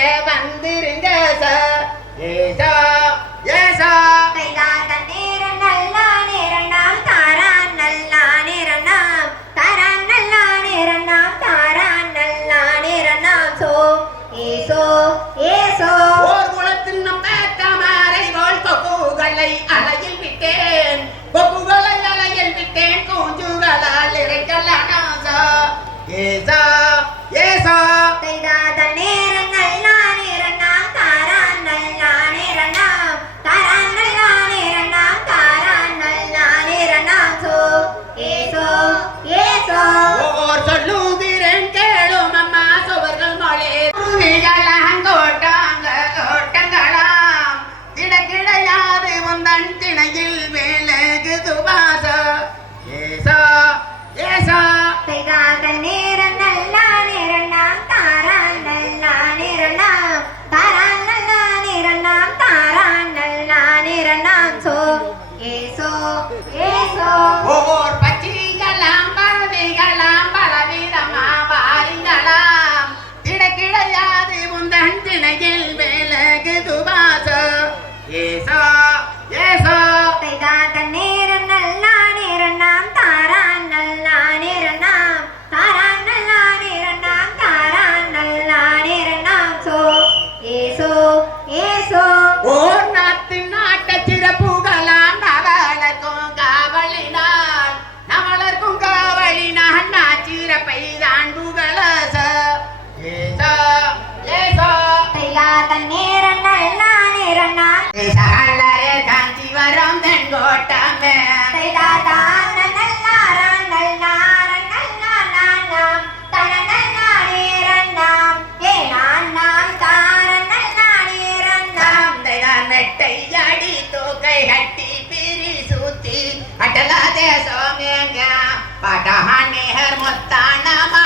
ஏ வந்திருந்த சார். ஏசா ஏசா. அலையில் விட்டேன். கொப்புகளை அலையில் விட்டேன் கூஞ்சுகளால் இறைக்கலானா ஏசா ஏசா. கைதான் planeta. போட்டாங்க. கையாடி தோகை கட்டி பிரி சூத்தி. அட்டலாதே சோமேங்க படஹானே ஹர் முத்தானமா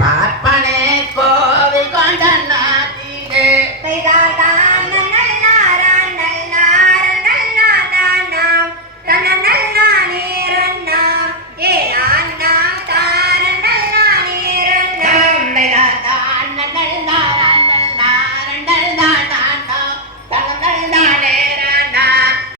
பார்ப்பனே கோவில் கொண்ட நாட்டிலே.